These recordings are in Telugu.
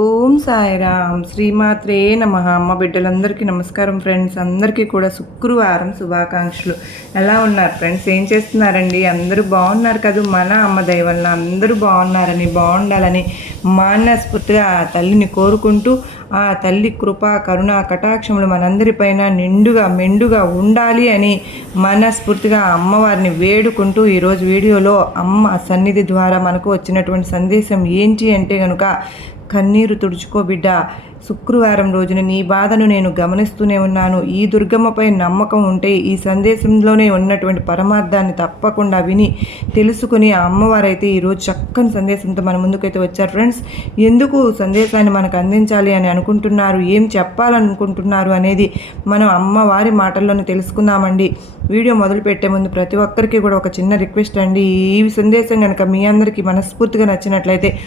ఓం సాయిరామ్. శ్రీమాత్రే నమ. అమ్మ బిడ్డలందరికీ నమస్కారం ఫ్రెండ్స్. అందరికీ కూడా శుక్రవారం శుభాకాంక్షలు. ఎలా ఉన్నారు ఫ్రెండ్స్? ఏం చేస్తున్నారండి? అందరూ బాగున్నారు కదా? మన అమ్మ దయ అందరూ బాగున్నారని బాగుండాలని మానస్ఫూర్తిగా ఆ తల్లిని కోరుకుంటూ ఆ తల్లి కృప కరుణ కటాక్షములు మనందరిపైన నిండుగా మెండుగా ఉండాలి అని మనస్ఫూర్తిగా అమ్మవారిని వేడుకుంటూ ఈరోజు వీడియోలో అమ్మ సన్నిధి ద్వారా మనకు వచ్చినటువంటి సందేశం ఏంటి అంటే కనుక కన్నీరు తుడుచుకో బిడ్డ. శుక్రవారం రోజున నీ బాధను నేను గమనిస్తూనే ఉన్నాను. ఈ దుర్గమ్మపై నమ్మకం ఉంటే ఈ సందేశంలోనే ఉన్నటువంటి పరమార్థాన్ని తప్పకుండా విని తెలుసుకుని ఆ అమ్మవారైతే ఈరోజు చక్కని సందేశంతో మన ముందుకైతే వచ్చారు. ఫ్రెండ్స్ ఎందుకు సందేశాన్ని మనకు అందించాలి అని అనుకుంటున్నారు? ఏం చెప్పాలనుకుంటున్నారు అనేది మనం అమ్మవారి మాటల్లోనే తెలుసుకుందామండి. వీడియో మొదలుపెట్టే ముందు ప్రతి ఒక్కరికి కూడా ఒక చిన్న రిక్వెస్ట్ అండి. ఈ సందేశం కనుక మీ అందరికీ మనస్ఫూర్తిగా నచ్చినట్లయితే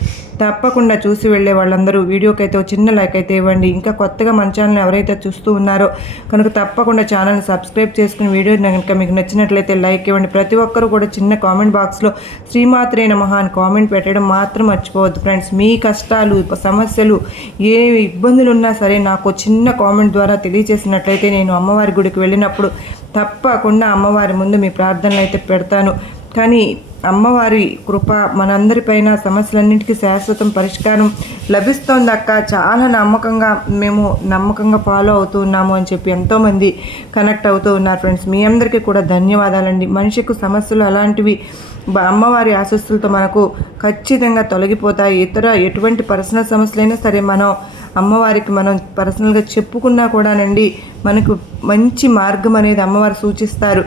తప్పకుండా చూసి వెళ్ళే వాళ్ళందరూ. వీడియోకి అయితే చిన్న లైక్ అయితే ఇవ్వండి. ఇంకా కొత్తగా మన ఛానల్ ఎవరైతే చూస్తూ ఉన్నారో కనుక తప్పకుండా ఛానల్ని సబ్స్క్రైబ్ చేసుకుని వీడియో కనుక మీకు నచ్చినట్లయితే లైక్ ఇవ్వండి. ప్రతి ఒక్కరు కూడా చిన్న కామెంట్ బాక్స్లో శ్రీమాత్రే నమః అని కామెంట్ పెట్టడం మాత్రం మర్చిపోవద్దు. ఫ్రెండ్స్ మీ కష్టాలు సమస్యలు ఏ ఇబ్బందులు ఉన్నా సరే నాకు చిన్న కామెంట్ ద్వారా తెలియజేసినట్లయితే నేను అమ్మవారి గుడికి వెళ్ళినప్పుడు తప్పకుండా అమ్మవారి ముందు మీ ప్రార్థనలు అయితే పెడతాను. కానీ అమ్మవారి కృప మనందరిపైన సమస్యలన్నింటికీ శాశ్వతం పరిష్కారం లభిస్తోంది అక్క. చాలా నమ్మకంగా మేము నమ్మకంగా ఫాలో అవుతూ ఉన్నాము అని చెప్పి ఎంతోమంది కనెక్ట్ అవుతూ ఉన్నారు ఫ్రెండ్స్ మీ అందరికీ కూడా ధన్యవాదాలండి. మనిషికి సమస్యలు అలాంటివి అమ్మవారి ఆశస్సులతో మనకు ఖచ్చితంగా తొలగిపోతాయి. ఇతర ఎటువంటి పర్సనల్ సమస్యలైనా సరే మనం అమ్మవారికి మనం పర్సనల్గా చెప్పుకున్నా కూడానండి మనకు మంచి మార్గం అనేది అమ్మవారు సూచిస్తారు.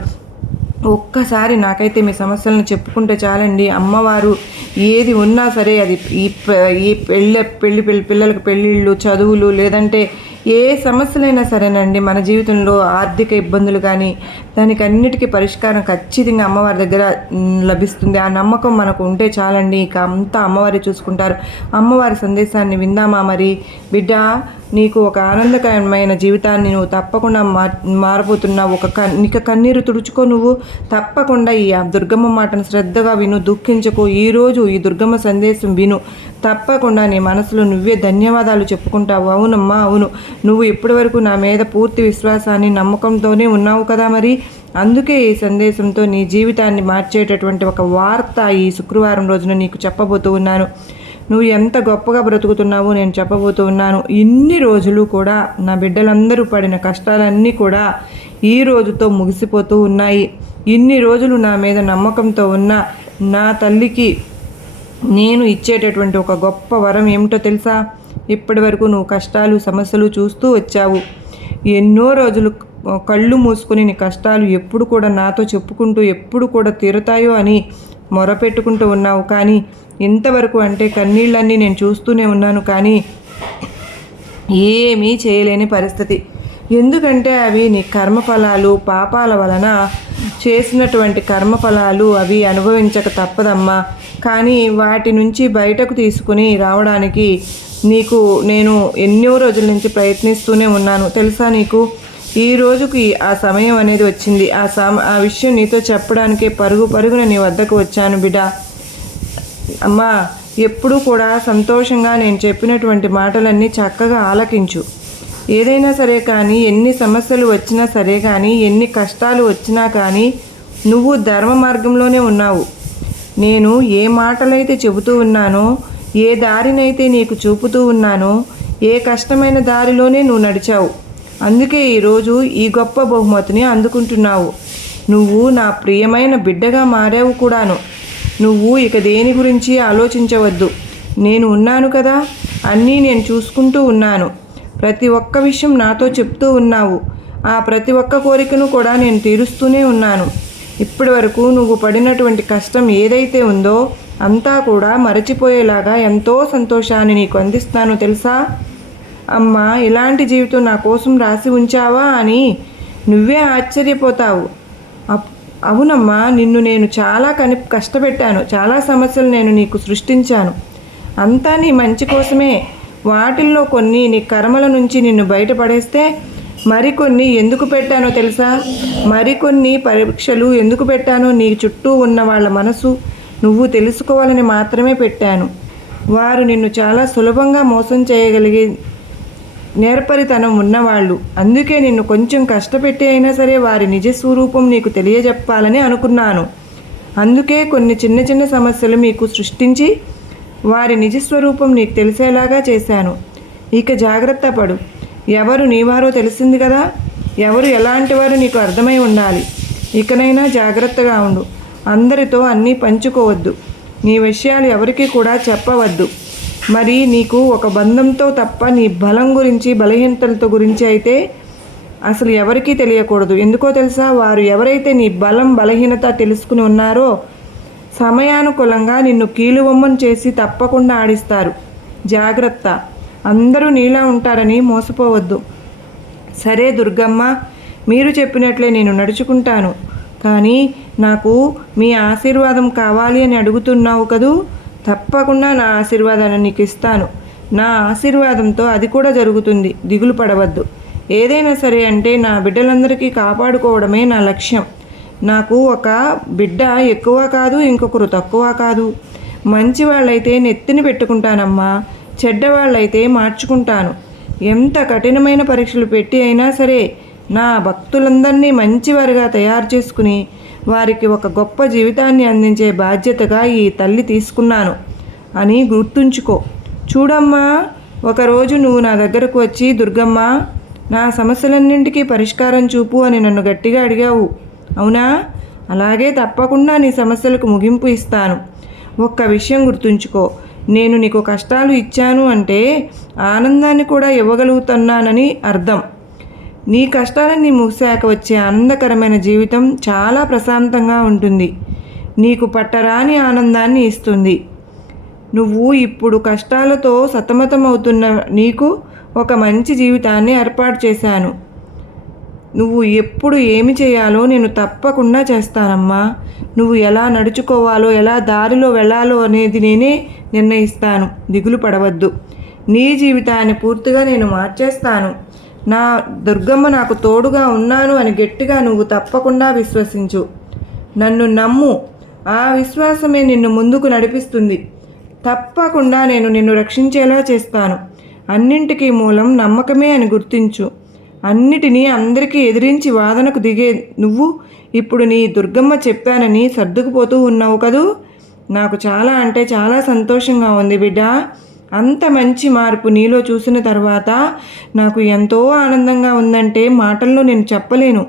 ఒక్కసారి నాకైతే మీ సమస్యలను చెప్పుకుంటే చాలండి. అమ్మవారు ఏది ఉన్నా సరే అది ఈ ఈ పెళ్ళి పెళ్ళి పెళ్ళి పిల్లలకు పెళ్ళిళ్ళు చదువులు లేదంటే ఏ సమస్యలైనా సరేనండి. మన జీవితంలో ఆర్థిక ఇబ్బందులు కానీ దానికి అన్నిటికీ పరిష్కారం ఖచ్చితంగా అమ్మవారి దగ్గర లభిస్తుంది. ఆ నమ్మకం మనకు ఉంటే చాలండి. ఇక అంతా అమ్మవారి చూసుకుంటారు. అమ్మవారి సందేశాన్ని విందామా మరి? బిడ్డ నీకు ఒక ఆనందకరమైన జీవితాన్ని నువ్వు తప్పకుండా మా మారబోతున్నావు. ఒక కన్నిక కన్నీరు తుడుచుకో నువ్వు. తప్పకుండా ఈ ఆ దుర్గమ్మ మాటను శ్రద్ధగా విను దుఃఖించకు. ఈరోజు ఈ దుర్గమ్మ సందేశం విను. తప్పకుండా నీ మనసులో నువ్వే ధన్యవాదాలు చెప్పుకుంటావు. అవునమ్మా అవును. నువ్వు ఇప్పటి వరకు నా మీద పూర్తి విశ్వాసాన్ని నమ్మకంతోనే ఉన్నావు కదా మరి. అందుకే ఈ సందేశంతో నీ జీవితాన్ని మార్చేటటువంటి ఒక వార్త ఈ శుక్రవారం రోజున నీకు చెప్పబోతూ ఉన్నాను. నువ్వు ఎంత గొప్పగా బ్రతుకుతున్నావో నేను చెప్పబోతూ ఉన్నాను. ఇన్ని రోజులు కూడా నా బిడ్డలందరూ పడిన కష్టాలన్నీ కూడా ఈ రోజుతో ముగిసిపోతూ ఉన్నాయి. ఇన్ని రోజులు నా మీద నమ్మకంతో ఉన్న నా తల్లికి నేను ఇచ్చేటటువంటి ఒక గొప్ప వరం ఏమిటో తెలుసా? ఇప్పటి వరకు నువ్వు కష్టాలు సమస్యలు చూస్తూ వచ్చావు. ఎన్నో రోజులు కళ్ళు మూసుకుని నీ కష్టాలు ఎప్పుడు కూడా నాతో చెప్పుకుంటూ ఎప్పుడు కూడా తీరుతాయో అని మొరపెట్టుకుంటూ ఉన్నావు. కానీ ఇంతవరకు అంటే కన్నీళ్ళన్నీ నేను చూస్తూనే ఉన్నాను కానీ ఏమీ చేయలేని పరిస్థితి. ఎందుకంటే అవి నీ కర్మఫలాలు పాపాల వలన చేసినటువంటి కర్మఫలాలు అవి అనుభవించక తప్పదమ్మా. కానీ వాటి నుంచి బయటకు తీసుకుని రావడానికి నీకు నేను ఎన్నో రోజుల నుంచి ప్రయత్నిస్తూనే ఉన్నాను. తెలుసా నీకు? ఈ రోజుకి ఆ సమయం అనేది వచ్చింది. ఆ సమ ఆ విషయం నీతో చెప్పడానికే పరుగు పరుగున నీ వద్దకు వచ్చాను బిడ్డ అమ్మా ఎప్పుడూ కూడా సంతోషంగా నేను చెప్పినటువంటి మాటలన్నీ చక్కగా ఆలకించు. ఏదైనా సరే కానీ ఎన్ని సమస్యలు వచ్చినా సరే కానీ ఎన్ని కష్టాలు వచ్చినా కానీ నువ్వు ధర్మ మార్గంలోనే ఉన్నావు. నేను ఏ మాటలైతే చెబుతూ ఉన్నానో ఏ దారినైతే నీకు చూపుతూ ఉన్నానో ఏ కష్టమైన దారిలోనే నువ్వు నడిచావు. అందుకే ఈరోజు ఈ గొప్ప బహుమతిని అందుకుంటున్నావు. నువ్వు నా ప్రియమైన బిడ్డగా మారావు కూడాను. నువ్వు ఇక దేని గురించి ఆలోచించవద్దు. నేను ఉన్నాను కదా అన్నీ నేను చూసుకుంటూ ఉన్నాను. ప్రతి ఒక్క విషయం నాతో చెప్తూ ఉన్నావు. ఆ ప్రతి ఒక్క కోరికను కూడా నేను తీరుస్తూనే ఉన్నాను. ఇప్పటి వరకు నువ్వు పడినటువంటి కష్టం ఏదైతే ఉందో అంతా కూడా మరచిపోయేలాగా ఎంతో సంతోషాన్ని నీకు అందిస్తాను తెలుసా? అమ్మా ఇలాంటి జీవితం నా కోసం రాసి ఉంచావా అని నువ్వే ఆశ్చర్యపోతావు. అవునమ్మా నిన్ను నేను చాలా కని కష్టపెట్టాను. చాలా సమస్యలు నేను నీకు సృష్టించాను. అంతా నీ మంచి కోసమే. వాటిల్లో కొన్ని నీ కర్మల నుంచి నిన్ను బయటపడేస్తే మరికొన్ని ఎందుకు పెట్టానో తెలుసా? మరికొన్ని పరీక్షలు ఎందుకు పెట్టానో నీ చుట్టూ ఉన్న వాళ్ళ మనసు నువ్వు తెలుసుకోవాలని మాత్రమే పెట్టాను. వారు నిన్ను చాలా సులభంగా మోసం చేయగలిగే నేర్పరితనం ఉన్నవాళ్ళు. అందుకే నిన్ను కొంచెం కష్టపెట్టి అయినా సరే వారి నిజ స్వరూపం నీకు తెలియజెప్పాలని అనుకున్నాను. అందుకే కొన్ని చిన్న చిన్న సమస్యలు మీకు సృష్టించి వారి నిజ స్వరూపం నీకు తెలిసేలాగా చేశాను. ఇక జాగ్రత్త పడు. ఎవరు నీవారో తెలిసింది కదా? ఎవరు ఎలాంటి వారు నీకు అర్థమై ఉండాలి. ఇకనైనా జాగ్రత్తగా ఉండు. అందరితో అన్నీ పంచుకోవద్దు. నీ విషయాలు ఎవరికీ కూడా చెప్పవద్దు. మరి నీకు ఒక బంధంతో తప్ప నీ బలం గురించి బలహీనతలతో గురించి అయితే అసలు ఎవరికీ తెలియకూడదు. ఎందుకో తెలుసా? వారు ఎవరైతే నీ బలం బలహీనత తెలుసుకుని ఉన్నారో సమయానుకూలంగా నిన్ను కీలుబొమ్మను చేసి తప్పకుండా ఆడిస్తారు. జాగ్రత్త. అందరూ నీలా ఉంటారని మోసపోవద్దు. సరే దుర్గమ్మ మీరు చెప్పినట్లే నేను నడుచుకుంటాను. కానీ నాకు మీ ఆశీర్వాదం కావాలి అని అడుగుతున్నావు కదూ? తప్పకుండా నా ఆశీర్వాదాన్ని నీకు ఇస్తాను. నా ఆశీర్వాదంతో అది కూడా జరుగుతుంది. దిగులు పడవద్దు. ఏదైనా సరే అంటే నా బిడ్డలందరికీ కాపాడుకోవడమే నా లక్ష్యం. నాకు ఒక బిడ్డ ఎక్కువ కాదు ఇంకొకరు తక్కువ కాదు. మంచి వాళ్ళైతే నెత్తిని పెట్టుకుంటానమ్మా. చెడ్డవాళ్ళైతే మార్చుకుంటాను. ఎంత కఠినమైన పరీక్షలు పెట్టి అయినా సరే నా భక్తులందరినీ మంచివారిగా తయారు చేసుకుని వారికి ఒక గొప్ప జీవితాన్ని అందించే బాధ్యతగా ఈ తల్లి తీసుకున్నాను. అని గుర్తుంచుకో. చూడమ్మా ఒకరోజు నువ్వు నా దగ్గరకు వచ్చి దుర్గమ్మ నా సమస్యలన్నింటికీ పరిష్కారం చూపు అని నన్ను గట్టిగా అడిగావు. అవునా? అలాగే తప్పకుండా నీ సమస్యలకు ముగింపు ఇస్తాను. ఒక్క విషయం గుర్తుంచుకో. నేను నీకు కష్టాలు ఇచ్చాను అంటే ఆనందాన్ని కూడా ఇవ్వగలుగుతున్నానని అర్థం. నీ కష్టాలన్నీ ముగిశాక వచ్చే ఆనందకరమైన జీవితం చాలా ప్రశాంతంగా ఉంటుంది. నీకు పట్టరాని ఆనందాన్ని ఇస్తుంది. నువ్వు ఇప్పుడు కష్టాలతో సతమతమవుతున్న నీకు ఒక మంచి జీవితాన్ని ఏర్పాటు చేశాను. నువ్వు ఎప్పుడు ఏమి చేయాలో నేను తప్పకుండా చేస్తానమ్మా. నువ్వు ఎలా నడుచుకోవాలో ఎలా దారిలో వెళ్ళాలో అనేది నేనే నిర్ణయిస్తాను. దిగులు పడవద్దు. నీ జీవితాన్ని పూర్తిగా నేను మార్చేస్తాను. నా దుర్గమ్మ నాకు తోడుగా ఉన్నాను అని గట్టిగా నువ్వు తప్పకుండా విశ్వసించు. నన్ను నమ్ము. ఆ విశ్వాసమే నిన్ను ముందుకు నడిపిస్తుంది. తప్పకుండా నేను నిన్ను రక్షించేలా చేస్తాను. అన్నింటికీ మూలం నమ్మకమే అని గుర్తించు. అన్నిటినీ అందరికీ ఎదిరించి వాదనకు దిగే నువ్వు ఇప్పుడు నీ దుర్గమ్మ చెప్పానని సర్దుకుపోతూ ఉన్నావు కదూ? నాకు చాలా అంటే చాలా సంతోషంగా ఉంది బిడ్డ. అంత మంచి మార్పు నీలో చూసిన తర్వాత నాకు ఎంతో ఆనందంగా ఉందంటే మాటల్లో నేను చెప్పలేను.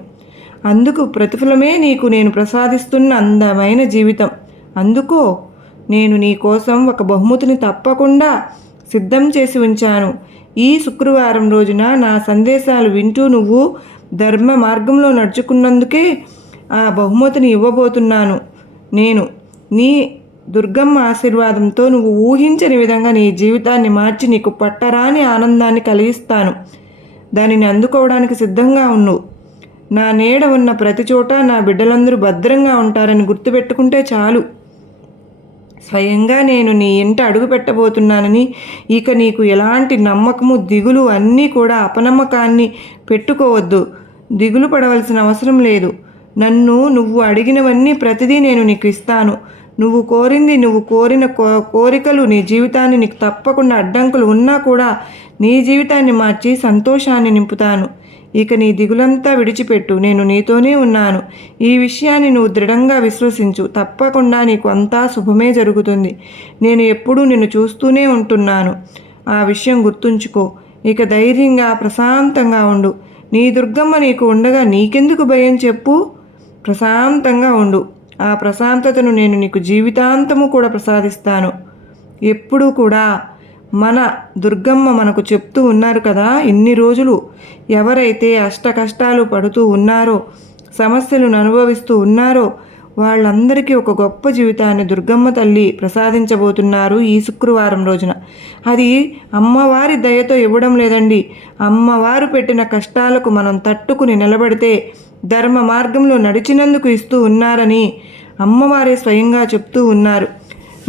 అందుకు ప్రతిఫలమే నీకు నేను ప్రసాదిస్తున్న అందమైన జీవితం. అందుకో నేను నీ కోసం ఒక బహుమతిని తప్పకుండా సిద్ధం చేసి ఉంచాను. ఈ శుక్రవారం రోజున నా సందేశాలు వింటూ నువ్వు ధర్మ మార్గంలో నడుచుకున్నందుకే ఆ బహుమతిని ఇవ్వబోతున్నాను. నేను నీ దుర్గమ్మ ఆశీర్వాదంతో నువ్వు ఊహించని విధంగా నీ జీవితాన్ని మార్చి నీకు పట్టరాని ఆనందాన్ని కలిగిస్తాను. దానిని అందుకోవడానికి సిద్ధంగా ఉండు. నా నీడ ఉన్న ప్రతి చోట నా బిడ్డలందరూ భద్రంగా ఉంటారని గుర్తుపెట్టుకుంటే చాలు. స్వయంగా నేను నీ ఇంట అడుగు పెట్టబోతున్నానని ఇక నీకు ఎలాంటి నమ్మకము దిగులు అన్నీ కూడా అపనమ్మకాన్ని పెట్టుకోవద్దు. దిగులు పడవలసిన అవసరం లేదు. నన్ను నువ్వు అడిగినవన్నీ ప్రతిదీ నేను నీకు ఇస్తాను. నువ్వు కోరింది నువ్వు కోరిన కోరికలు నీ జీవితాన్ని నీకు తప్పకుండా అడ్డంకులు ఉన్నా కూడా నీ జీవితాన్ని మార్చి సంతోషాన్ని నింపుతాను. ఇక నీ దిగులంతా విడిచిపెట్టు నేను నీతోనే ఉన్నాను. ఈ విషయాన్ని నువ్వు దృఢంగా విశ్వసించు తప్పకుండా నీకు అంతా శుభమే జరుగుతుంది. నేను ఎప్పుడూ నిన్ను చూస్తూనే ఉంటున్నాను. ఆ విషయం గుర్తుంచుకో ఇక ధైర్యంగా ప్రశాంతంగా ఉండు. నీ దుర్గమ్మ నీకు ఉండగా నీకెందుకు భయం చెప్పు? ప్రశాంతంగా ఉండు. ఆ ప్రశాంతతను నేను నీకు జీవితాంతము కూడా ప్రసాదిస్తాను. ఎప్పుడూ కూడా మన దుర్గమ్మ మనకు చెప్తూ ఉన్నారు కదా ఇన్ని రోజులు ఎవరైతే అష్ట కష్టాలు పడుతూ ఉన్నారో సమస్యలను అనుభవిస్తూ ఉన్నారో వాళ్ళందరికీ ఒక గొప్ప జీవితాన్ని దుర్గమ్మ తల్లి ప్రసాదించబోతున్నారు ఈ శుక్రవారం రోజున. అది అమ్మవారి దయతో ఇవ్వడం లేదండి. అమ్మవారు పెట్టిన కష్టాలకు మనం తట్టుకుని నిలబడితే ధర్మ మార్గంలో నడిచినందుకు ఇస్తూ ఉన్నారని అమ్మవారే స్వయంగా చెప్తూ ఉన్నారు.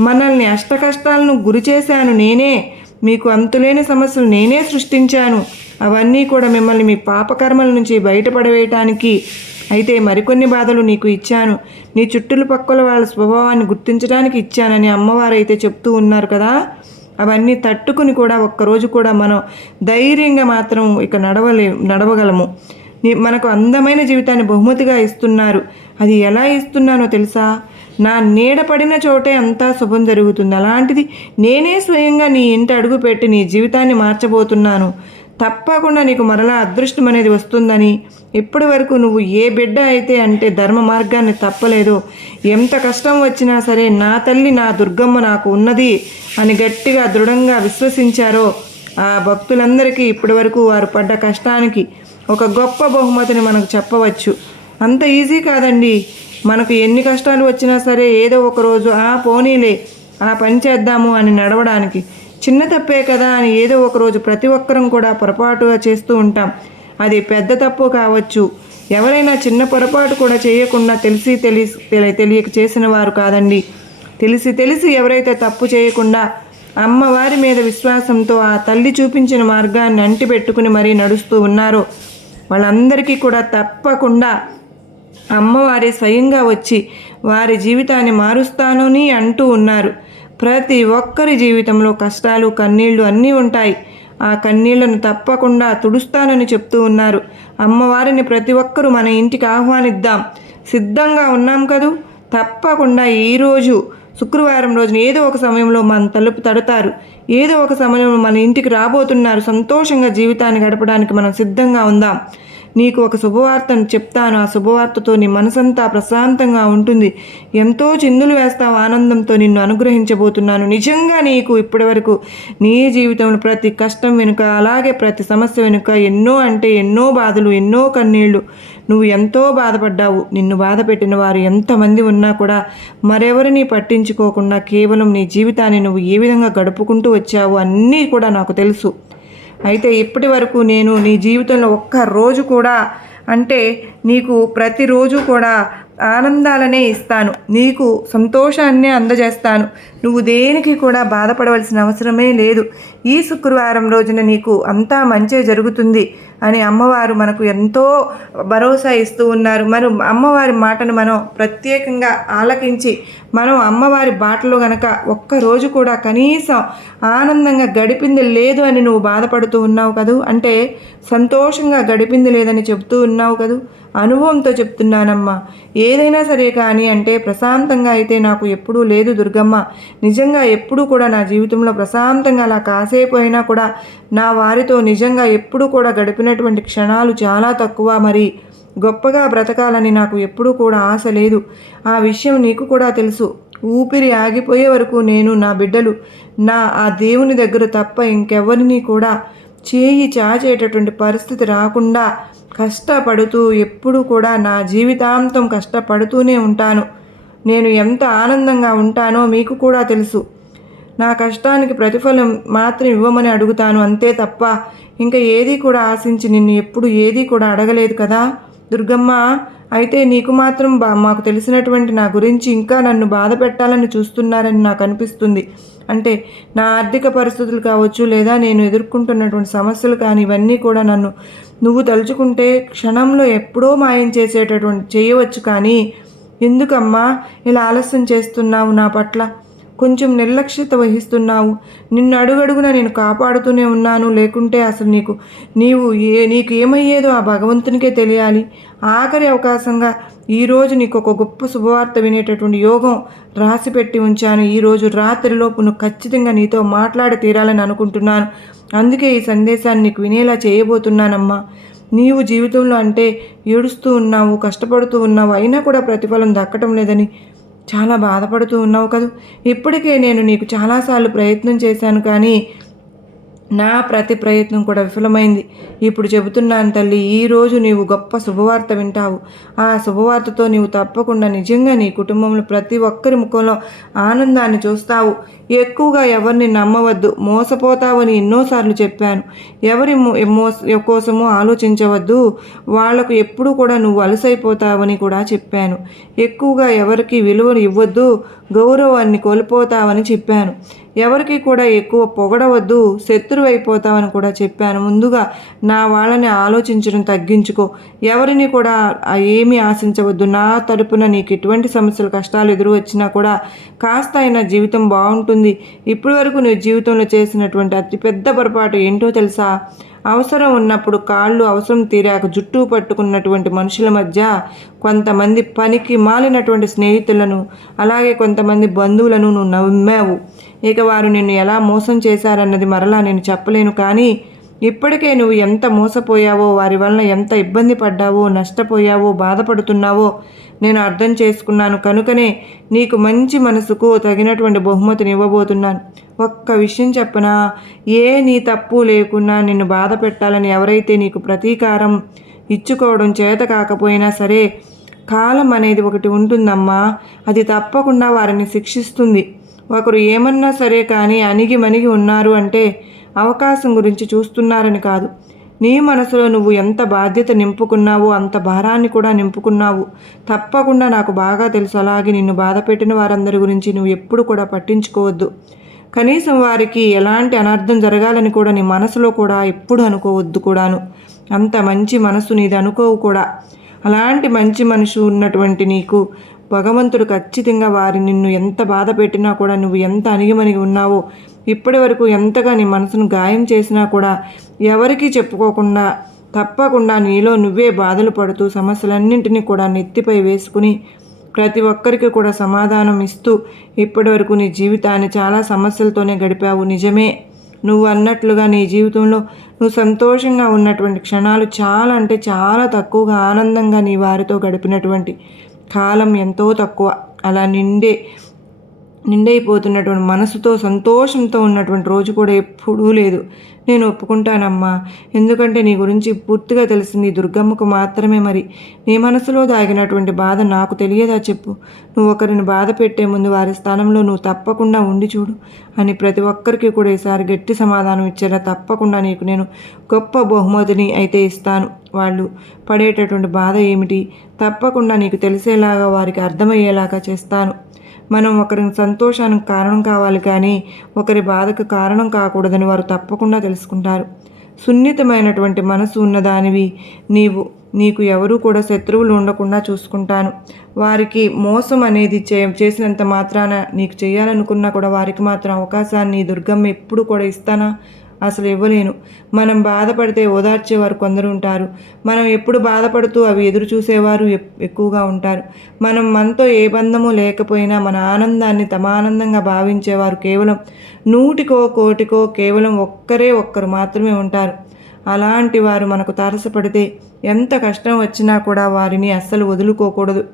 మనల్ని అష్టకష్టాలను గురి చేశాను నేనే మీకు అంతులేని సమస్యలు నేనే సృష్టించాను. అవన్నీ కూడా మిమ్మల్ని మీ పాపకర్మల నుంచి బయటపడవేయటానికి అయితే మరికొన్ని బాధలు నీకు ఇచ్చాను. నీ చుట్టుల పక్కల వాళ్ళ స్వభావాన్ని గుర్తించడానికి ఇచ్చానని అమ్మవారు అయితే చెప్తూ ఉన్నారు కదా? అవన్నీ తట్టుకుని కూడా ఒక్కరోజు కూడా మనం ధైర్యంగా మాత్రం ఇక నడవలే నడవగలము. మనకు అందమైన జీవితాన్ని బహుమతిగా ఇస్తున్నారు. అది ఎలా ఇస్తున్నానో తెలుసా? నా నీడ పడిన చోటే అంతా శుభం జరుగుతుంది. అలాంటిది నేనే స్వయంగా నీ ఇంటి అడుగు పెట్టి నీ జీవితాన్ని మార్చబోతున్నాను. తప్పకుండా నీకు మరలా అదృష్టం అనేది వస్తుందని. ఇప్పటి వరకు నువ్వు ఏ బిడ్డ అయితే అంటే ధర్మ మార్గాన్ని తప్పలేదో. ఎంత కష్టం వచ్చినా సరే నా తల్లి నా దుర్గమ్మ నాకు ఉన్నది అని గట్టిగా దృఢంగా విశ్వసించారో ఆ భక్తులందరికీ ఇప్పటి వరకు వారు పడ్డ కష్టానికి ఒక గొప్ప బహుమతిని మనకు చెప్పవచ్చు. అంత ఈజీ కాదండి. మనకు ఎన్ని కష్టాలు వచ్చినా సరే ఏదో ఒక రోజు ఆ పోనీలే ఆ పని చేద్దాము అని నడవడానికి. చిన్న తప్పే కదా అని ఏదో ఒక రోజు ప్రతి ఒక్కరం కూడా పొరపాటుగా చేస్తూ ఉంటాం. అది పెద్ద తప్పు కావచ్చు. ఎవరైనా చిన్న పొరపాటు కూడా చేయకుండా తెలిసి తెలిసి తెలి- తెలియక చేసిన వారు కాదండి. తెలిసి తెలిసి ఎవరైతే తప్పు చేయకుండా అమ్మవారి మీద విశ్వాసంతో ఆ తల్లి చూపించిన మార్గాన్ని అంటిపెట్టుకుని మరీ నడుస్తూ ఉన్నారో. వాళ్ళందరికీ కూడా తప్పకుండా అమ్మవారి స్వయంగా వచ్చి వారి జీవితాన్ని మారుస్తానని అంటూ ఉన్నారు. ప్రతి ఒక్కరి జీవితంలో కష్టాలు కన్నీళ్ళు అన్నీ ఉంటాయి. ఆ కన్నీళ్ళను తప్పకుండా తుడుస్తానని చెప్తూ ఉన్నారు. అమ్మవారిని ప్రతి ఒక్కరూ మన ఇంటికి ఆహ్వానిద్దాం. సిద్ధంగా ఉన్నాం కదూ? తప్పకుండా ఈరోజు శుక్రవారం రోజున ఏదో ఒక సమయంలో మన తలుపు తడతారు. ఏదో ఒక సమయంలో మన ఇంటికి రాబోతున్నారు. సంతోషంగా జీవితాన్ని గడపడానికి మనం సిద్ధంగా ఉందాం. నీకు ఒక శుభవార్తను చెప్తాను. ఆ శుభవార్తతో నీ మనసంతా ప్రశాంతంగా ఉంటుంది. ఎంతో చిందులు వేస్తావు. ఆనందంతో నిన్ను అనుగ్రహించబోతున్నాను. నిజంగా నీకు ఇప్పటివరకు నీ జీవితంలో ప్రతి కష్టం వెనుక అలాగే ప్రతి సమస్య వెనుక ఎన్నో అంటే ఎన్నో బాధలు ఎన్నో కన్నీళ్ళు నువ్వు ఎంతో బాధపడ్డావు. నిన్ను బాధ పెట్టిన వారు ఎంతమంది ఉన్నా కూడా మరెవరిని పట్టించుకోకుండా కేవలం నీ జీవితాన్ని నువ్వు ఏ విధంగా గడుపుకుంటూ వచ్చావు అన్నీ కూడా నాకు తెలుసు. అయితే ఇప్పటి వరకు నేను నీ జీవితంలో ఒక్క రోజు కూడా అంటే నీకు ప్రతిరోజు కూడా ఆనందాలనే ఇస్తాను. నీకు సంతోషాన్నే అందజేస్తాను. నువ్వు దేనికి కూడా బాధపడవలసిన అవసరమే లేదు. ఈ శుక్రవారం రోజున నీకు అంతా మంచే జరుగుతుంది అని అమ్మవారు మనకు ఎంతో భరోసా ఇస్తూ ఉన్నారు. మనం అమ్మవారి మాటను మనం ప్రత్యేకంగా ఆలకించి మనం అమ్మవారి బాటలో గనక ఒక్క రోజు కూడా కనీసం ఆనందంగా గడిపింది లేదు అని నువ్వు బాధపడుతూ ఉన్నావు కదూ? అంటే సంతోషంగా గడిపింది లేదని చెబుతూ ఉన్నావు కదూ? అనుభవంతో చెప్తున్నానమ్మా. ఏదైనా సరే కానీ అంటే ప్రశాంతంగా అయితే నాకు ఎప్పుడూ లేదు దుర్గమ్మ. నిజంగా ఎప్పుడూ కూడా నా జీవితంలో ప్రశాంతంగా అలా కాసేపు అయినా కూడా నా వారితో నిజంగా ఎప్పుడూ కూడా గడిపినటువంటి క్షణాలు చాలా తక్కువ. మరి గొప్పగా బ్రతకాలని నాకు ఎప్పుడూ కూడా ఆశ లేదు. ఆ విషయం నీకు కూడా తెలుసు. ఊపిరి ఆగిపోయే వరకు నేను నా బిడ్డలు నా ఆ దేవుని దగ్గర తప్ప ఇంకెవరిని కూడా చేయి చాచేటటువంటి పరిస్థితి రాకుండా కష్టపడుతూ ఎప్పుడూ కూడా నా జీవితాంతం కష్టపడుతూనే ఉంటాను. నేను ఎంత ఆనందంగా ఉంటానో మీకు కూడా తెలుసు. నా కష్టానికి ప్రతిఫలం మాత్రం ఇవ్వమని అడుగుతాను అంతే తప్ప ఇంకా ఏదీ కూడా ఆశించి నిన్ను ఎప్పుడు ఏదీ కూడా అడగలేదు కదా? దుర్గమ్మ అయితే నీకు మాత్రం బా మాకు తెలిసినటువంటి నా గురించి ఇంకా నన్ను బాధ పెట్టాలని చూస్తున్నారని నాకు అనిపిస్తుంది. అంటే నా ఆర్థిక పరిస్థితులు కావచ్చు లేదా నేను ఎదుర్కొంటున్నటువంటి సమస్యలు కానీ ఇవన్నీ కూడా నన్ను నువ్వు తలుచుకుంటే క్షణంలో ఎప్పుడో మాయం చేసేటటువంటి చేయవచ్చు కానీ ఎందుకమ్మా ఇలా ఆలస్యం చేస్తున్నావు నా పట్ల? కొంచెం నిర్లక్ష్యత వహిస్తున్నావు. నిన్ను అడుగడుగున నేను కాపాడుతూనే ఉన్నాను. లేకుంటే అసలు నీకు నీవు ఏ నీకు ఏమయ్యేదో ఆ భగవంతునికే తెలియాలి. ఆఖరి అవకాశంగా ఈరోజు నీకు ఒక గొప్ప శుభవార్త వినేటటువంటి యోగం రాసి పెట్టి ఉంచాను ఈరోజు రాత్రిలోపు నువ్వు ఖచ్చితంగా నీతో మాట్లాడి తీరాలని అనుకుంటున్నాను. అందుకే ఈ సందేశాన్ని నీకు వినేలా చేయబోతున్నానమ్మా. నీవు జీవితంలో అంటే ఏడుస్తూ ఉన్నావు కష్టపడుతూ ఉన్నావు అయినా కూడా ప్రతిఫలం దక్కటం లేదని చాలా బాధపడుతూ ఉన్నావు కదూ? ఇప్పటికే నేను నీకు చాలాసార్లు ప్రయత్నం చేశాను కానీ నా ప్రతి ప్రయత్నం కూడా విఫలమైంది. ఇప్పుడు చెబుతున్నాను తల్లి ఈరోజు నీవు గొప్ప శుభవార్త వింటావు. ఆ శుభవార్తతో నీవు తప్పకుండా నిజంగా నీ కుటుంబంలో ప్రతి ఒక్కరి ముఖంలో ఆనందాన్ని చూస్తావు. ఎక్కువగా ఎవరిని నమ్మవద్దు మోసపోతావని ఎన్నోసార్లు చెప్పాను. ఎవరి మోస కోసమో ఆలోచించవద్దు. వాళ్ళకు ఎప్పుడు కూడా నువ్వు అలసైపోతావని కూడా చెప్పాను. ఎక్కువగా ఎవరికి విలువను ఇవ్వద్దు. గౌరవాన్ని కోల్పోతావని చెప్పాను. ఎవరికి కూడా ఎక్కువ పొగడవద్దు శత్రువు అయిపోతావని కూడా చెప్పాను. ముందుగా నా వాళ్ళని ఆలోచించడం తగ్గించుకో. ఎవరిని కూడా ఏమీ ఆశించవద్దు. నా తరపున నీకు ఎటువంటి సమస్యలు కష్టాలు ఎదురు వచ్చినా కూడా కాస్త అయినా జీవితం బాగుంటుంది. ఇప్పటి వరకు నీ జీవితంలో చేసినటువంటి అతిపెద్ద పొరపాటు ఏంటో తెలుసా? అవసరం ఉన్నప్పుడు కాళ్ళు అవసరం తీరాక జుట్టు పట్టుకున్నటువంటి మనుషుల మధ్య కొంతమంది పనికి మాలినటువంటి స్నేహితులను అలాగే కొంతమంది బంధువులను నువ్వు నమ్మావు. ఇక వారు నిన్ను ఎలా మోసం చేశారన్నది మరలా నేను చెప్పలేను కానీ ఇప్పటికే నువ్వు ఎంత మోసపోయావో వారి వలన ఎంత ఇబ్బంది పడ్డావో నష్టపోయావో బాధపడుతున్నావో నేను అర్థం చేసుకున్నాను. కనుకనే నీకు మంచి మనసుకు తగినటువంటి బహుమతిని ఇవ్వబోతున్నాను. ఒక్క విషయం చెప్పనా? ఏ నీ తప్పు లేకున్నా నిన్ను బాధ పెట్టాలని ఎవరైతే నీకు ప్రతీకారం ఇచ్చుకోవడం చేత కాకపోయినా సరే కాలం అనేది ఒకటి ఉంటుందమ్మా. అది తప్పకుండా వారిని శిక్షిస్తుంది. ఒకరు ఏమన్నా సరే కానీ అణిగి మణిగి ఉన్నారు అంటే అవకాశం గురించి చూస్తున్నారని కాదు. నీ మనసులో నువ్వు ఎంత బాధ్యత నింపుకున్నావో అంత భారాన్ని కూడా నింపుకున్నావు. తప్పకుండా నాకు బాగా తెలుసు. అలాగే నిన్ను బాధపెట్టిన వారందరి గురించి నువ్వు ఎప్పుడు కూడా పట్టించుకోవద్దు. కనీసం వారికి ఎలాంటి అనర్థం జరగాలని కూడా నీ మనసులో కూడా ఎప్పుడు అనుకోవద్దు కూడాను. అంత మంచి మనసు నీది అనుకోవు కూడా. అలాంటి మంచి మనసు ఉన్నటువంటి నీకు భగవంతుడు ఖచ్చితంగా వారి నిన్ను ఎంత బాధ పెట్టినా కూడా నువ్వు ఎంత అణిగిమణిగి ఉన్నావో ఇప్పటి వరకు ఎంతగా నీ మనసును గాయం చేసినా కూడా ఎవరికీ చెప్పుకోకుండా తప్పకుండా నీలో నువ్వే బాధలు పడుతూ సమస్యలన్నింటినీ కూడా నెత్తిపై వేసుకుని ప్రతి ఒక్కరికి కూడా సమాధానం ఇస్తూ ఇప్పటివరకు నీ జీవితాన్ని చాలా సమస్యలతోనే గడిపావు. నిజమే. నువ్వు అన్నట్లుగా నీ జీవితంలో నువ్వు సంతోషంగా ఉన్నటువంటి క్షణాలు చాలా అంటే చాలా తక్కువగా ఆనందంగా నీ వారితో గడిపినటువంటి కాలం ఎంతో తక్కువ. అలా నిండే నిండైపోతున్నటువంటి మనసుతో సంతోషంతో ఉన్నటువంటి రోజు కూడా ఎప్పుడూ లేదు. నేను ఒప్పుకుంటానమ్మా. ఎందుకంటే నీ గురించి పూర్తిగా తెలిసింది దుర్గమ్మకు మాత్రమే మరి. నీ మనసులో దాగినటువంటి బాధ నాకు తెలియదా చెప్పు. నువ్వు ఒకరిని బాధ పెట్టే ముందు వారి స్థానంలో నువ్వు తప్పకుండా ఉండి చూడు అని ప్రతి ఒక్కరికి కూడా ఈసారి గట్టి సమాధానం ఇచ్చారా తప్పకుండా నీకు నేను గొప్ప బహుమతిని అయితే ఇస్తాను. వాళ్ళు పడేటటువంటి బాధ ఏమిటి? తప్పకుండా నీకు తెలిసేలాగా వారికి అర్థమయ్యేలాగా చేస్తాను. మనం ఒకరి సంతోషానికి కారణం కావాలి కానీ ఒకరి బాధకు కారణం కాకూడదని వారు తప్పకుండా తెలుసుకుంటారు. సున్నితమైనటువంటి మనసు ఉన్నదానివి నీవు నీకు ఎవరూ కూడా శత్రువులు ఉండకుండా చూసుకుంటాను. వారికి మోసం అనేది చే చేసినంత మాత్రాన నీకు చేయాలనుకున్నా కూడా వారికి మాత్రం అవకాశాన్ని దుర్గమ్మ ఎప్పుడు కూడా ఇస్తానా? అసలు ఇవ్వలేను. మనం బాధపడితే ఓదార్చేవారు కొందరు ఉంటారు. మనం ఎప్పుడు బాధపడుతూ అవి ఎదురు చూసేవారు ఎక్కువగా ఉంటారు. మనం మనతో ఏ బంధము లేకపోయినా మన ఆనందాన్ని తమ ఆనందంగా భావించేవారు కేవలం నూటికో కోటికో కేవలం ఒక్కరే ఒక్కరు మాత్రమే ఉంటారు. అలాంటి వారు మనకు తారసపడితే ఎంత కష్టం వచ్చినా కూడా వారిని అస్సలు వదులుకోకూడదు.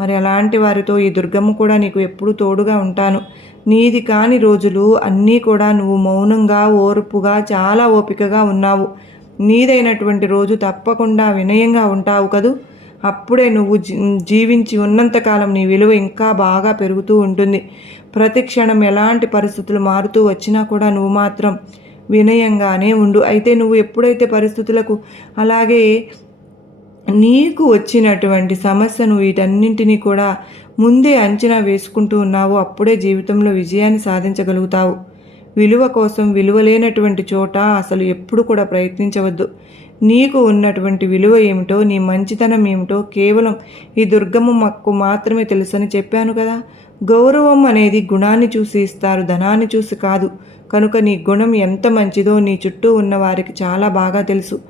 మరి అలాంటి వారితో ఈ దుర్గమ్మ కూడా నీకు ఎప్పుడూ తోడుగా ఉంటాను. నీది కాని రోజులు అన్నీ కూడా నువ్వు మౌనంగా ఓర్పుగా చాలా ఓపికగా ఉన్నావు. నీదైనటువంటి రోజు తప్పకుండా వినయంగా ఉంటావు కదూ? అప్పుడే నువ్వు జీవించి ఉన్నంతకాలం నీ విలువ ఇంకా బాగా పెరుగుతూ ఉంటుంది. ప్రతి క్షణం ఎలాంటి పరిస్థితులు మారుతూ వచ్చినా కూడా నువ్వు మాత్రం వినయంగానే ఉండు. అయితే నువ్వు ఎప్పుడైతే పరిస్థితులకు అలాగే నీకు వచ్చినటువంటి సమస్యను వీటన్నింటినీ కూడా ముందే అంచనా వేసుకుంటూ ఉన్నావు అప్పుడే జీవితంలో విజయాన్ని సాధించగలుగుతావు. విలువ కోసం విలువ లేనటువంటి చోట అసలు ఎప్పుడు కూడా ప్రయత్నించవద్దు. నీకు ఉన్నటువంటి విలువ ఏమిటో నీ మంచితనం ఏమిటో కేవలం ఈ దుర్గమ్మ మక్కు మాత్రమే తెలుసని చెప్పాను కదా? గౌరవం అనేది గుణాన్ని చూసి ఇస్తారు ధనాన్ని చూసి కాదు. కనుక నీ గుణం ఎంత మంచిదో నీ చుట్టూ ఉన్న వారికి చాలా బాగా తెలుసు.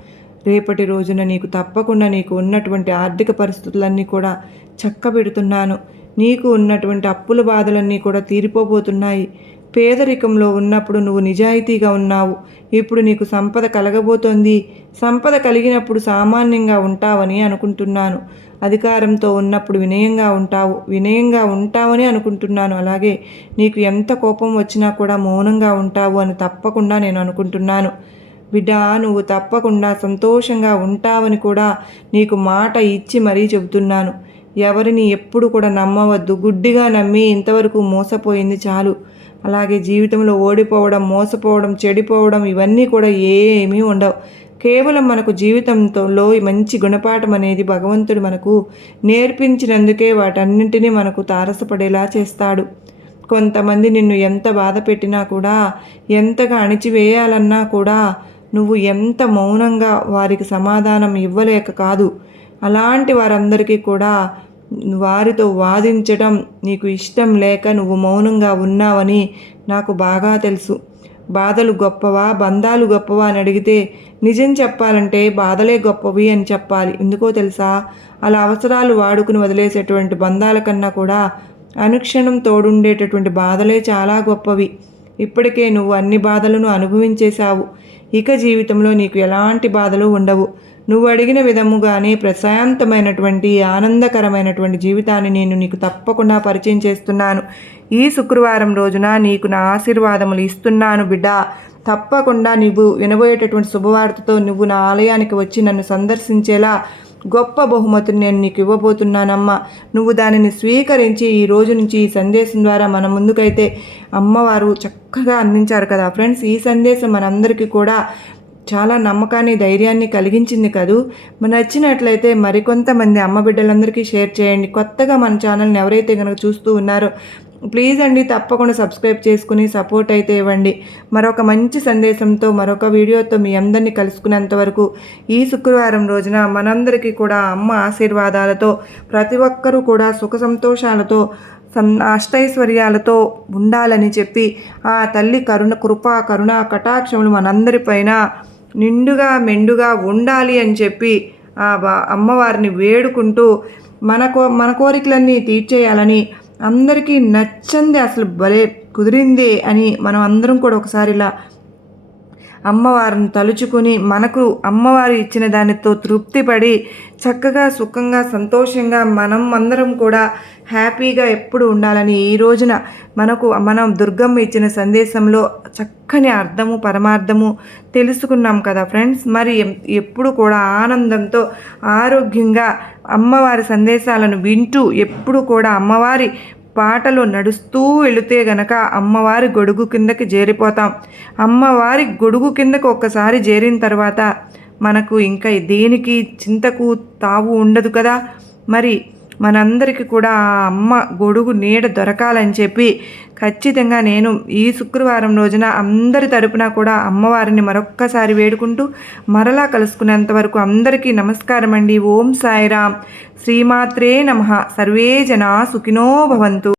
రేపటి రోజున నీకు తప్పకుండా నీకు ఉన్నటువంటి ఆర్థిక పరిస్థితులన్నీ కూడా చక్కబెడుతున్నాను. నీకు ఉన్నటువంటి అప్పుల బాధలన్నీ కూడా తీరిపోబోతున్నాయి. పేదరికంలో ఉన్నప్పుడు నువ్వు నిజాయితీగా ఉన్నావు. ఇప్పుడు నీకు సంపద కలగబోతోంది. సంపద కలిగినప్పుడు సామాన్యంగా ఉంటావని అనుకుంటున్నాను. అధికారంతో ఉన్నప్పుడు వినయంగా ఉంటావు. వినయంగా ఉంటావని అనుకుంటున్నాను. అలాగే నీకు ఎంత కోపం వచ్చినా కూడా మౌనంగా ఉంటావు అని తప్పకుండా నేను అనుకుంటున్నాను. బిడ్డ నువ్వు తప్పకుండా సంతోషంగా ఉంటావని కూడా నీకు మాట ఇచ్చి మరీ చెబుతున్నాను. ఎవరిని ఎప్పుడు కూడా నమ్మవద్దు. గుడ్డిగా నమ్మి ఇంతవరకు మోసపోయింది చాలు. అలాగే జీవితంలో ఓడిపోవడం మోసపోవడం చెడిపోవడం ఇవన్నీ కూడా ఏమీ ఉండవు. కేవలం మనకు జీవితంలో మంచి గుణపాఠం అనేది భగవంతుడు మనకు నేర్పించినందుకే వాటన్నింటినీ మనకు తారసపడేలా చేస్తాడు. కొంతమంది నిన్ను ఎంత బాధ పెట్టినా కూడా ఎంతగా అణిచివేయాలన్నా కూడా నువ్వు ఎంత మౌనంగా వారికి సమాధానం ఇవ్వలేక కాదు. అలాంటి వారందరికీ కూడా వారితో వాదించటం నీకు ఇష్టం లేక నువ్వు మౌనంగా ఉన్నావని నాకు బాగా తెలుసు. బాధలు గొప్పవా? బంధాలు గొప్పవా అని అడిగితే నిజం చెప్పాలంటే బాధలే గొప్పవి అని చెప్పాలి. ఎందుకో తెలుసా? అలా అవసరాలు వాడుకుని వదిలేసేటువంటి బంధాల కన్నా కూడా అనుక్షణం తోడుండేటటువంటి బాధలే చాలా గొప్పవి. ఇప్పటికే నువ్వు అన్ని బాధలను అనుభవించేశావు. ఇక జీవితంలో నీకు ఎలాంటి బాధలు ఉండవు. నువ్వు అడిగిన విధముగానే ప్రశాంతమైనటువంటి ఆనందకరమైనటువంటి జీవితాన్ని నేను నీకు తప్పకుండా పరిచయం చేస్తున్నాను. ఈ శుక్రవారం రోజున నీకు నా ఆశీర్వాదములు ఇస్తున్నాను బిడ్డ. తప్పకుండా నువ్వు వినబోయేటటువంటి శుభవార్తతో నువ్వు నా ఆలయానికి వచ్చి నన్ను సందర్శించేలా గొప్ప బహుమతిని నేను నీకు ఇవ్వబోతున్నానమ్మా. నువ్వు దానిని స్వీకరించి ఈ రోజు నుంచి ఈ సందేశం ద్వారా మన ముందుకైతే అమ్మవారు చక్కగా అందించారు కదా ఫ్రెండ్స్. ఈ సందేశం మనందరికీ కూడా చాలా నమ్మకాన్ని ధైర్యాన్ని కలిగించింది కదూ? మరి నచ్చినట్లయితే మరికొంతమంది అమ్మ బిడ్డలందరికీ షేర్ చేయండి. కొత్తగా మన ఛానల్ని ఎవరైతే కనుక చూస్తూ ఉన్నారో ప్లీజ్ అండి తప్పకుండా సబ్స్క్రైబ్ చేసుకుని సపోర్ట్ అయితే ఇవ్వండి. మరొక మంచి సందేశంతో మరొక వీడియోతో మీ అందరినీ కలుసుకునేంత వరకు ఈ శుక్రవారం రోజున మనందరికీ కూడా అమ్మ ఆశీర్వాదాలతో ప్రతి ఒక్కరూ కూడా సుఖ సంతోషాలతో సం అష్టైశ్వర్యాలతో ఉండాలని చెప్పి ఆ తల్లి కరుణ కృప కరుణ కటాక్షములు మనందరిపైన నిండుగా మెండుగా ఉండాలి అని చెప్పి ఆ బా అమ్మవారిని వేడుకుంటూ మన కో మన కోరికలన్నీ తీర్చేయాలని అందరికీ నచ్చంది అసలు భలే కుదిరింది అని మనం అందరం కూడా ఒకసారి ఇలా అమ్మవారిని తలుచుకుని మనకు అమ్మవారు ఇచ్చిన దానితో తృప్తిపడి చక్కగా సుఖంగా సంతోషంగా మనం అందరం కూడా హ్యాపీగా ఎప్పుడు ఉండాలని ఈ రోజున మనకు మనం దుర్గమ్మ ఇచ్చిన సందేశంలో చక్కని అర్థము పరమార్థము తెలుసుకున్నాం కదా ఫ్రెండ్స్. మరి ఎప్పుడు కూడా ఆనందంతో ఆరోగ్యంగా అమ్మవారి సందేశాలను వింటూ ఎప్పుడు కూడా అమ్మవారి పాటలు నడుస్తూ వెళితే గనక అమ్మవారి గొడుగు కిందకి చేరిపోతాం. అమ్మవారి గొడుగు కిందకు ఒక్కసారి చేరిన తర్వాత మనకు ఇంకా దేనికి చింతకు తావు ఉండదు కదా. మరి మనందరికీ కూడా ఆ అమ్మ గొడుగు నీడ దొరకాలని చెప్పి ఖచ్చితంగా నేను ఈ శుక్రవారం రోజున అందరి తరపున కూడా అమ్మవారిని మరొక్కసారి వేడుకుంటూ మరలా కలుసుకునేంత వరకు అందరికీ నమస్కారం అండి. ఓం సాయిరామ్. శ్రీమాత్రే నమ. సర్వే జనా సుఖినో భవంతు.